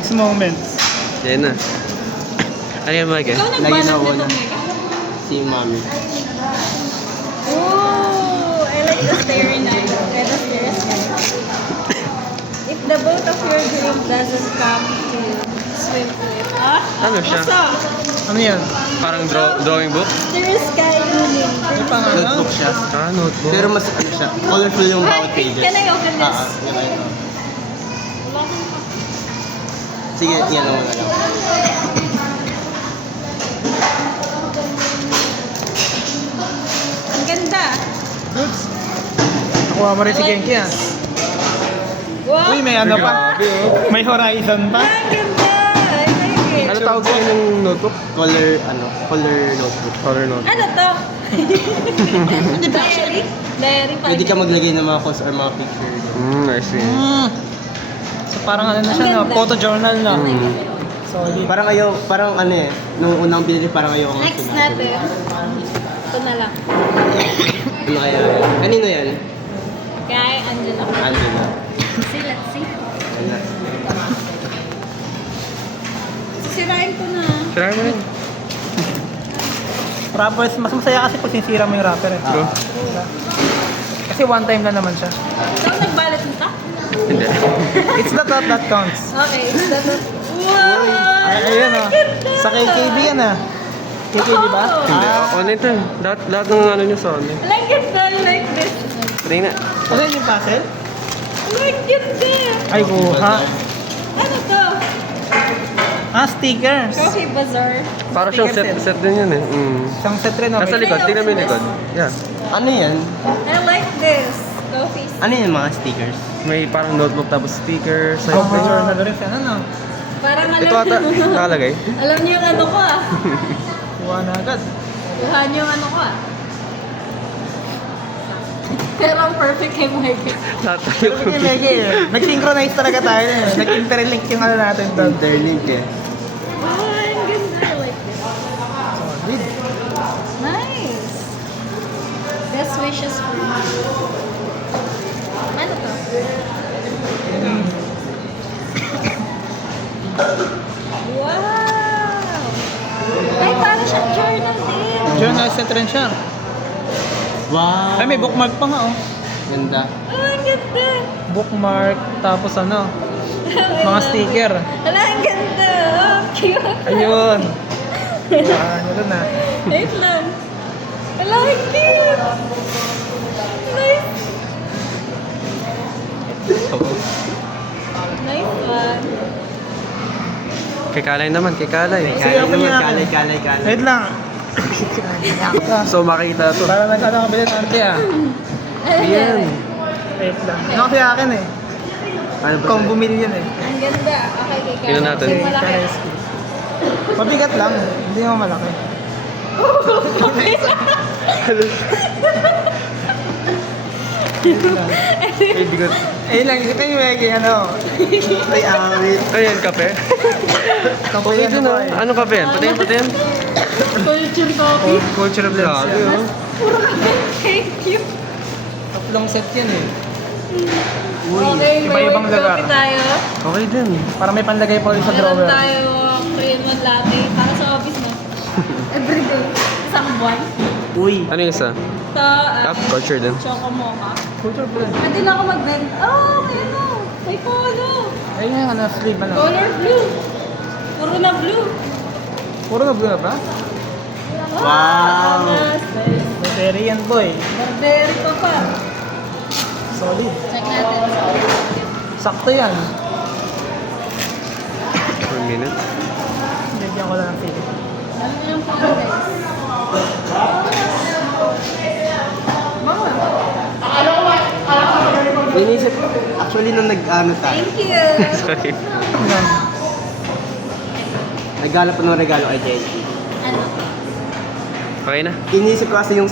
6 moments. Yan na. Ano yan, Mike? Ikaw Lagi nagbanat na nito, una. Mega. Si Mami. Oh, I like the starry night. The stairs night. If the boat of your dream doesn't come to swim with. Ah? Ano siya? Basta. Ano yan? Parang drawing book? There is sky looming. May pang ano? Notebook siya. Ah, notebook. Pero mas ano siya, colorful yung bawat pages. Can I open this? Yan na yun. Wala kang Sige, yan naman na lang. Ang ganda. Goods. Nakuha mo rin si Genki ah. Wow. Uy, may ano pa. Grabe, oh. May horizon pa. Ang ganda. I like it. Ano tawag sa yung notebook? Color notebook. Color notebook. Ano to? Diary? Diary pa. Pwede ka maglagay ng mga quotes or mga picture. I see. So parang ano na siya, Ang no? ganda. Photojournal na. Solid. Parang ano eh, nung unang binili parang ayaw ang Next natin. Ito na lang. Ano kaya yan? Kanino yan? Kay Angela. Angela. See, let's see. Yan na. Sisirain ko na. Try mo rin. Rappers, mas masaya kasi pag sinisira mo yung rapper eh. True. Kasi one time na naman siya. Ikaw nagbalot nito? Hindi. It's the thought that counts. Okay, it's the wow! Ay, ayun oh. Sa KKB yan ah. KKB ba? Hindi. Online to. Lahat ng ano nyo sa online. I like it though, I like this. Try na. Ano yun yung puzzle? I like it there. Ay, kuha. Ano to? Ah, stickers. Coffee Bazaar. Para siyang set din yan eh. Isang set rin Nasa okay. likod. Tingnan mo yung likod. Yeah. Ano yan? I like this. Coffee. Ano yan mga stickers? May parang notebook tapos sticker. Side Photojournal rin siya. Ano? Parang alam Ito ata nakalagay. Alam niyo yung ano ko ah. Kuha na agad. Kuha niyo yung ano ko ah. Pero ang perfect kay Mike. Lahat tayo. Pero bigyan Megi eh. Nag-synchronize talaga tayo eh. Nag-interlink yung ano natin doon. Interlink eh. Oh, ang ganda. I like this. Solid. Nice. Best wishes for me. Ano to? Wow! Ay, parang siyang journal din. Journal set rin siya. Wow! Ay, may bookmark pa nga oh. Ganda. Oh, ang ganda. Bookmark, tapos ano, mga sticker. Wala, ang ganda. Oh, cute. Ayun. Ano doon ah. Wait lang. Wala, ang cute. Nice. Nice one. Kay Kalay naman. Kay Kalay. Sige, Kalay open naman, niya. kalay. Wait lang. So makita to. Para nag-ano kabili ng ante ah. Ayan. Wait lang. Ano kasi akin eh. Ano ba? Kung bumili yan eh. Ang ganda. Okay, kay Karen. Tingnan natin. Kasi malaki. Mabigat lang. Hindi mo malaki. Ay, bigot. Eh lang, ito yung Megi, ano. Ay, awit. Ayan, kape. Okay din ah. Ano kape yan? Patayin. Culture coffee. Culture of Grabe oh. Puro kape. Thank you. Tatlong set yan eh. Okay, may iba-ibang white lugar. coffee tayo. Okay din. Para may panlagay pa ulit sa Meron drawer. tayo Korean mud latte para sa office mo. Everyday. Isang buwan. Uy. Ano yung isa? Sa Culture din. Choco Mocha. Culture blend. Pwede na ako mag-bend. Oh, may ano. May polo. Ayun yung ano, sleeve ano. Color blue. Puro na blue. Puro na blue na ba? Wow. Nice. Barbarian boy. Barberi pa pa. Solid. Check natin. Sakto yan. For a minute. Bigyan ko lang ng ticket. Dami na yung polo guys. Inisip, actually nung nag-ano tayo, Thank you. Sorry. Ano? naggalap pa ng regalo kay JG. Ano? Okay na. Inisip ko kasi yung